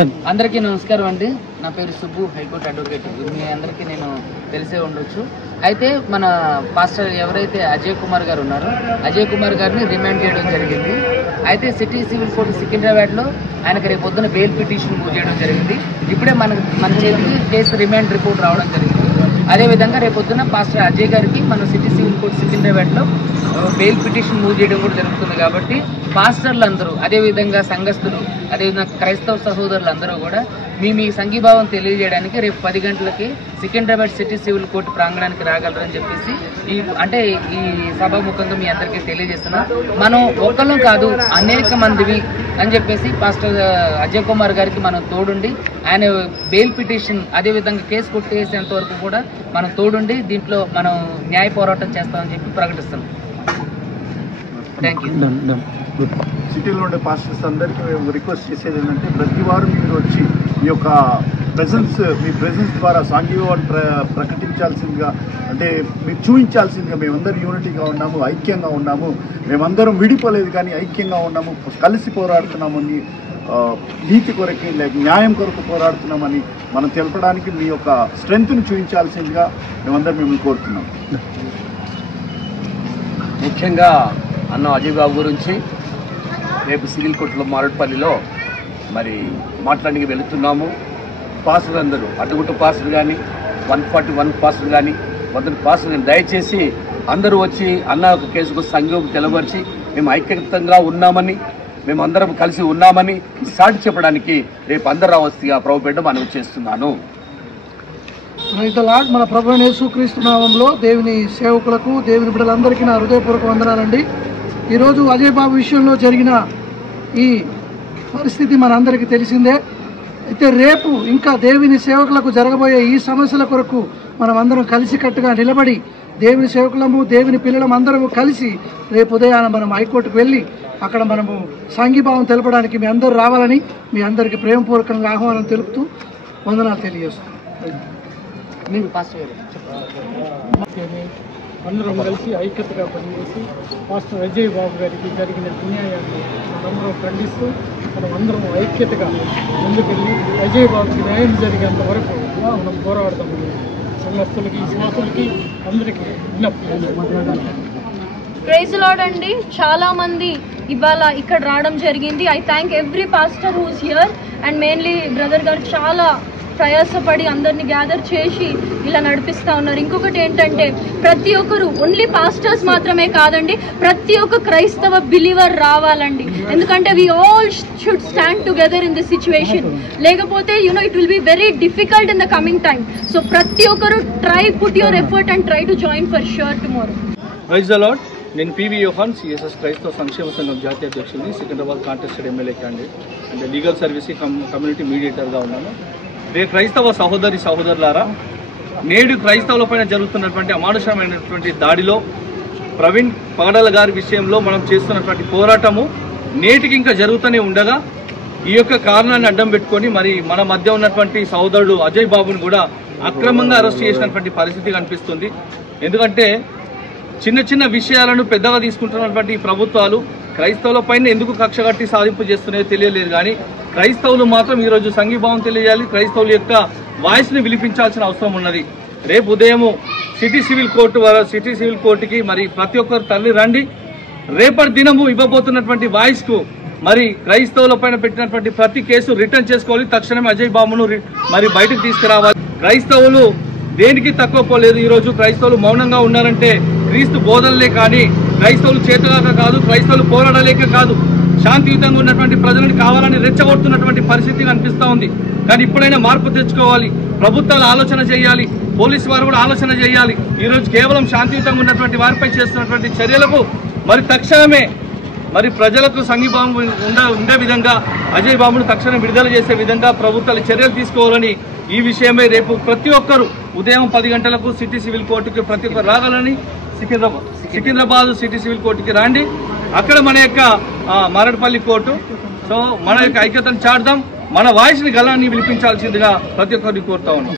అందరికీ నమస్కారం అండి. నా పేరు సుబ్బు, హైకోర్టు అడ్వకేట్. మీ అందరికీ నేను తెలిసే ఉండొచ్చు. అయితే మన పాస్టర్ ఎవరైతే అజయ్ కుమార్ గారు ఉన్నారో, అజయ్ కుమార్ గారిని రిమాండ్ చేయడం జరిగింది. అయితే సిటీ సివిల్ కోర్టు సికింద్రాబాద్లో ఆయనకు రేపు పొద్దున బెయిల్ పిటిషన్ మూవ్ చేయడం జరిగింది. ఇప్పుడే మన చేతికి కేసు రిమాండ్ రిపోర్ట్ రావడం జరిగింది. అదేవిధంగా రేపు పొద్దున పాస్టర్ అజయ్ గారికి మన సిటీ సివిల్ కోర్టు సికింద్రాబాద్లో బెయిల్ పిటిషన్ మూవ్ చేయడం కూడా జరుగుతుంది. కాబట్టి పాస్టర్లు అందరూ, అదేవిధంగా సంఘస్థులు, అదేవిధంగా క్రైస్తవ సహోదరులు అందరూ కూడా మీ సంఘీభావం తెలియజేయడానికి రేపు 10 గంటలకి సికింద్రాబాద్ సిటీ సివిల్ కోర్టు ప్రాంగణానికి రాగలరని చెప్పేసి ఈ సభాముఖంగా మీ అందరికీ తెలియజేస్తున్నా. మనం ఒక్కళ్ళం కాదు, అనేక మందివి అని చెప్పేసి పాస్టర్ అజయ్ కుమార్ గారికి మనం తోడుండి ఆయన బెయిల్ పిటిషన్ అదేవిధంగా కేసు కొట్టేసేంత వరకు కూడా మనం తోడుండి దీంట్లో మనం న్యాయ పోరాటం చేస్తామని చెప్పి ప్రకటిస్తున్నాం. Thank you. సిటీలో ఉండే పాస్టర్స్ అందరికీ మేము రిక్వెస్ట్ చేసేది ఏంటంటే, ప్రతి వారు మీరు వచ్చి మీ యొక్క మీ ప్రెజెన్స్ ద్వారా సాంఘికవాన్ని ప్రకటించాల్సిందిగా, అంటే మీరు చూపించాల్సిందిగా మేమందరం యూనిటీగా ఉన్నాము, ఐక్యంగా ఉన్నాము, మేమందరం విడిపోలేదు కానీ ఐక్యంగా ఉన్నాము, కలిసి పోరాడుతున్నామని, నీతి కొరకు న్యాయం కొరకు పోరాడుతున్నామని మనం తెలపడానికి మీ యొక్క స్ట్రెంగ్త్ని చూపించాల్సిందిగా మేమందరం మిమ్మల్ని కోరుతున్నాం. ముఖ్యంగా అన్న అజయ్ బాబు గురించి రేపు సివిల్ కోర్టులో మారేడుపల్లిలో మరి మాట్లాడానికి వెళుతున్నాము. పాస్టర్ అందరూ, అడ్డుగుట్ట పాస్టర్ కానీ, 141 పాస్టర్ కానీ, 100 పాస్టర్ కానీ, దయచేసి అందరూ వచ్చి అన్న ఒక కేసుకు సంఘం తెలవరిచి మేము ఐక్యతంగా ఉన్నామని, మేము అందరం కలిసి ఉన్నామని సాటి చెప్పడానికి రేపు అందరూ రావస్తుగా ప్రభుపేట మనం చేస్తున్నాను. మన ప్రభు యేసుక్రీస్తు నామంలో దేవుని సేవకులకు, దేవుని బిడ్డలందరికీ నా హృదయపూర్వక వందనాలండి. ఈరోజు అజయ్ బాబు విషయంలో జరిగిన ఈ పరిస్థితి మనందరికీ తెలిసిందే. అయితే రేపు ఇంకా దేవుని సేవకులకు జరగబోయే ఈ సమస్యల కొరకు మనం అందరం కలిసికట్టుగా నిలబడి దేవుని సేవకులము, దేవుని పిల్లలం అందరము కలిసి రేపు ఉదయాన మనం హైకోర్టుకు వెళ్ళి అక్కడ మనము సంఘీభావం తెలపడానికి మీ అందరూ రావాలని మీ అందరికీ ప్రేమపూర్వకంగా ఆహ్వానం తెలుపుతూ వందనాలు తెలియజేస్తాం. అందరం కలిసి ఐక్యతగా పనిచేసి పాస్టర్ అజయ్ బాబు గారికి జరిగిన అన్యాయాన్ని మనందరం ఖండిస్తూ మనం అందరం ఐక్యతగా ముందుకెళ్ళి అజయ్ బాబుకి న్యాయం జరిగేంత వరకు మనం పోరాడతామని సంఘస్థులకి, విశ్వాసులకి అందరికీ విజ్ఞప్తి. ప్రైజ్ లార్డ్ అండి. చాలా మంది ఇవాళ ఇక్కడ రావడం జరిగింది. I thank every pastor who's here and mainly brother గారు చాలా ప్రయాసపడి అందరినీ గ్యాదర్ చేసి ఇలా నడిపిస్తూ ఉన్నారు. ఇంకొకటి ఏంటంటే, ప్రతి ఒక్కరు, ఓన్లీ పాస్టర్స్ మాత్రమే కాదండి, ప్రతి ఒక్క క్రైస్తవ బిలీవర్ రావాలండి. ఎందుకంటే we all should stand together in this situation. లేకపోతే it will be very difficult in the coming time. So ప్రతి ఒక్కరు put your effort and try to join for sure tomorrow. Praise the lord. నేను P V Yohan, CSS క్రైస్తవ సంక్షేమ సంఘం జాతీయ అధ్యక్షుడిని, Secunderabad contested MLA candidate and legal service community మీడియేటర్గా ఉన్నాను. క్రైస్తవ సహోదరులారా, నేడు క్రైస్తవులపైన జరుగుతున్నటువంటి అమానుషమైనటువంటి దాడిలో ప్రవీణ్ పగడాల గారి విషయంలో మనం చేస్తున్నటువంటి పోరాటము నేటికి ఇంకా జరుగుతూనే ఉండగా, ఈ యొక్క కారణాన్ని అడ్డం పెట్టుకొని మరి మన మధ్య ఉన్నటువంటి సహోదరుడు అజయ్ బాబుని కూడా అక్రమంగా అరెస్ట్ చేసినటువంటి పరిస్థితి కనిపిస్తుంది. ఎందుకంటే చిన్న చిన్న విషయాలను పెద్దగా తీసుకుంటున్నటువంటి ప్రభుత్వాలు క్రైస్తవులపైన ఎందుకు కక్ష కట్టి సాధింపు చేస్తున్నాయో తెలియలేదు. కానీ క్రైస్తవులు మాత్రం ఈరోజు సంఘీభావం తెలియజేయాలి, క్రైస్తవుల యొక్క వాయిస్ని వినిపించాల్సిన అవసరం ఉన్నది. రేపు ఉదయము సిటీ సివిల్ కోర్టుకి మరి ప్రతి ఒక్కరు తరలి రండి. రేపటి దినము ఇవ్వబోతున్నటువంటి వాయిస్కు మరి క్రైస్తవులపైన పెట్టినటువంటి ప్రతి కేసు రిటర్న్ చేసుకోవాలి. తక్షణమే అజయ్ బాబును మరి బయటకు తీసుకురావాలి. క్రైస్తవులు దేనికి తక్కువ పోలేదు. ఈరోజు క్రైస్తవులు మౌనంగా ఉన్నారంటే క్రీస్తు బోధనలే కానీ, క్రైస్తవులు చేతగాక కాదు, క్రైస్తవులు పోరాడలేక కాదు, శాంతియుతంగా ఉన్నటువంటి ప్రజలను కావాలని రెచ్చగొడుతున్నటువంటి పరిస్థితి కనిపిస్తూ ఉంది. కానీ ఇప్పుడైనా మార్పు తెచ్చుకోవాలి. ప్రభుత్వాలు ఆలోచన చేయాలి, పోలీసు వారు కూడా ఆలోచన చేయాలి. ఈరోజు కేవలం శాంతియుతంగా ఉన్నటువంటి వారిపై చేస్తున్నటువంటి చర్యలకు మరి తక్షణమే మరి ప్రజలకు సంఘీభావం ఉండే విధంగా అజయ్ బాబును తక్షణం విడుదల చేసే విధంగా ప్రభుత్వాలు చర్యలు తీసుకోవాలని, ఈ విషయమై రేపు ప్రతి ఒక్కరు ఉదయం 10 గంటలకు సిటీ సివిల్ కోర్టుకి ప్రతి ఒక్కరు రాగలని, సికింద్రాబాద్ సిటీ సివిల్ కోర్టుకి రండి. అక్కడ మన యొక్క మారేడుపల్లి కోర్టు. సో మన యొక్క ఐక్యతను చాటుదాం, మన వాయిస్ని గలాన్ని వినిపించాల్సిందిగా ప్రతి ఒక్కరిని కోరుతా ఉన్నాం.